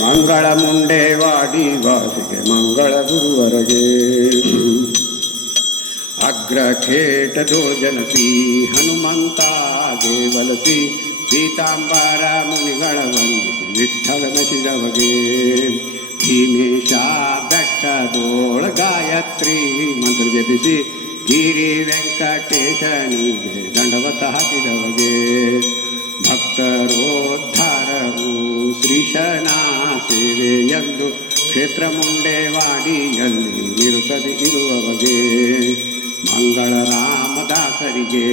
ಮಂಗಳ ಮುಂಡೇವಾಡಿ ವಾಸಿಗೆ ಮಂಗಳ ಗುರುವರಗೆ ಅಗ್ರಖೇಟ ದೋಜನಸಿ ಹನುಮಂತಾಗೆ ವಲಸಿ ಪೀತಾಂಬರ ಮುನಿಗಳ ವಂದಿಸಿ ವಿಠ್ಠಲನ ಶಿರವಗೆ ಭೀಮೇಶ ಬೆಟ್ಟದೋಳ ಗಾಯತ್ರಿ ಮಂತ್ರ ಜಪಿಸಿ ಗಿರಿ ವೆಂಕಟೇಶನಿಗೆ ದಂಡವತ ಹಾಕಿದವಗೆ ಭಕ್ತರೋದ್ಧಾರವು ಶ್ರೀಶನ ಸೇವೆಯೆಂದು ಕ್ಷೇತ್ರ ಮುಂಡೇವಾಡಿಯಲ್ಲಿ ನಿರುತ್ತದೆ ಇರುವವಗೆ ಮಂಗಳ ರಾಮದಾಸರಿಗೆ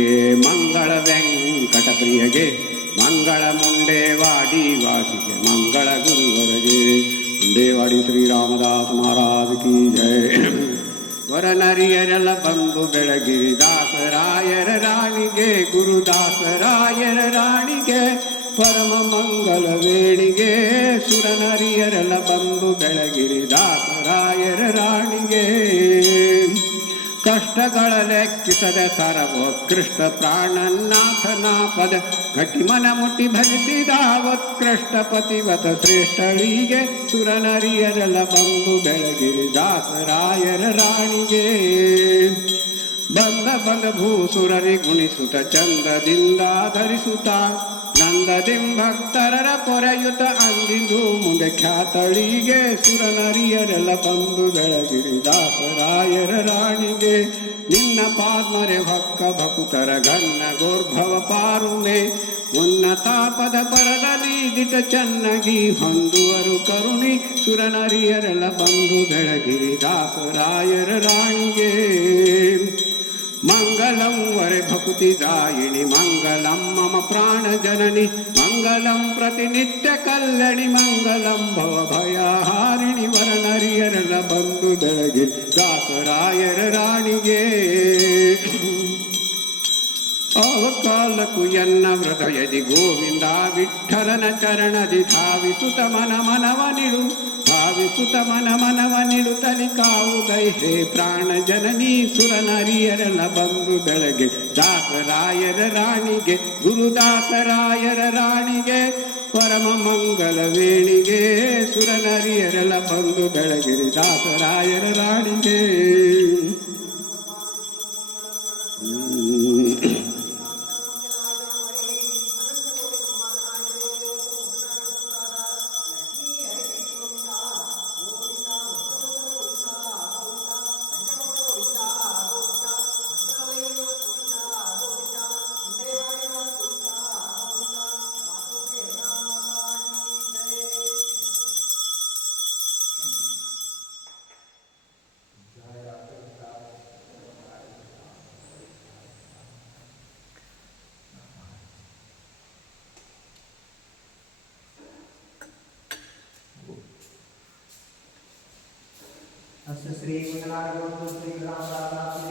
ಮಂಗಳ ವೆಂಕಟಪ್ರಿಯಗೆ ಮಂಗಳ ಮುಂಡೇವಾಡಿ ವಾಸಿಗೆ ಮಂಗಳ ಗುರುವರಗೆ ಮುಂಡೇವಾಡಿ ಶ್ರೀರಾಮದಾಸ ಮಹಾರಾಜ ಕಿ ಜಯ. ವರನರಿಯರೆಲ್ಲ ಬಂದು ಬೆಳಗಿರಿ ದಾಸರಾಯರ ರಾಣಿಗೆ ಗುರುದಾಸರಾಯರ ರಾಣಿಗೆ ಪರಮ ಮಂಗಲ ವೇಣಿಗೆ ಸುರನರಿಯರೆಲ್ಲ ಬಂದು ಬೆಳಗಿರಿ ದಾಸರಾಯರ ರಾಣಿಗೆ ಕಷ್ಟಗಳ ಲೆಕ್ಕಿಸದೆ ಸರ್ವೋತ್ಕೃಷ್ಟ ಪ್ರಾಣನಾಥನ ಪದ ಗಟ್ಟಿ ಮನ ಮುಟ್ಟಿ ಭಜಿಸಿದ ಉತ್ಕೃಷ್ಟ ಪತಿವತ ಶ್ರೇಷ್ಠಳಿಗೆ ಸುರನರಿಯರೆಲ್ಲ ಬಂದು ಬೆಳಗಿರಿ ದಾಸರಾಯರ ರಾಣಿಗೆ ಬಂದ ಬಂದ ಭೂಸುರರಿ ಗುಣಿಸುತ್ತ ಚಂದದಿಂದ ಧರಿಸುತ್ತ ನಂದದಿಂ ಭಕ್ತರರ ಪೊರೆಯುತ ಅಂದಿಂದು ಮುಂದೆ ಖ್ಯಾತಳಿಗೆ ಸುರನರಿಯರೆಲ್ಲ ಬಂದು ಬೆಳಗಿರಿ ದಾಸರಾಯರ ರಾಣಿಗೆ ನಿನ್ನ ಪಾದ್ಮರೆ ಭಕ್ಕ ಭಕುತರ ಘನ್ನ ಗೋರ್ಭವ ಪಾರುಮೆ ಉನ್ನತ ಪದ ಪರದಲ್ಲಿ ದಿಟ ಚೆನ್ನಾಗಿ ಹೊಂದುವರು ಕರುಣಿ ಸುರನರಿಯರೆಲ್ಲ ಬಂದು ಬೆಳಗಿರಿ ದಾಸರಾಯರ ರಾಣಿಗೆ ಮಂಗಲಂ ವರೆ ಭಕುತಿದಾಯಿನಿ ಮಂಗಲಂ ಮಮ ಪ್ರಾಣ ಜನನಿ ಮಂಗಲಂ ಪ್ರತಿನಿತ್ಯ ಕಲ್ಲಣಿ ಮಂಗಲಂ ಭವ ಭಯಹಾರಿಣಿ ವರನರಿಯರೆಲ್ಲ ಬಂದು ಬೆಳಗಿರಿ ದಾಸರಾಯರ ರಾಣಿಗೆ ಅವಕಾಲಕ್ಕೂ ಎನ್ನ ಹೃದಯದಿ ಗೋವಿಂದ ವಿಠ್ಠಲನ ಚರಣದಿ ಧಾವಿಸುತ ಮನ ಮನವ ನಿಡು ಭಾವಿಸುತ ಮನ ಮನವ ನಿಡುತ್ತಲಿ ಕಾವುದೈ ಹೇ ಪ್ರಾಣ ಜನನಿ ಸುರನರಿಯರೆಲ್ಲ ಬಂದು ಬೆಳಗ್ಗೆ ದಾಸರಾಯರ ರಾಣಿಗೆ ಗುರುದಾಸರಾಯರ ರಾಣಿಗೆ ಪರಮ ಮಂಗಲ ವೇಣಿಗೆ ಸುರನರಿಯರೆಲ್ಲ ಬಂದು ಬೆಳಗಿರಿ ದಾಸರಾಯರ ರಾಣಿಗೆ. श्री मंगलागुरु श्री रामदास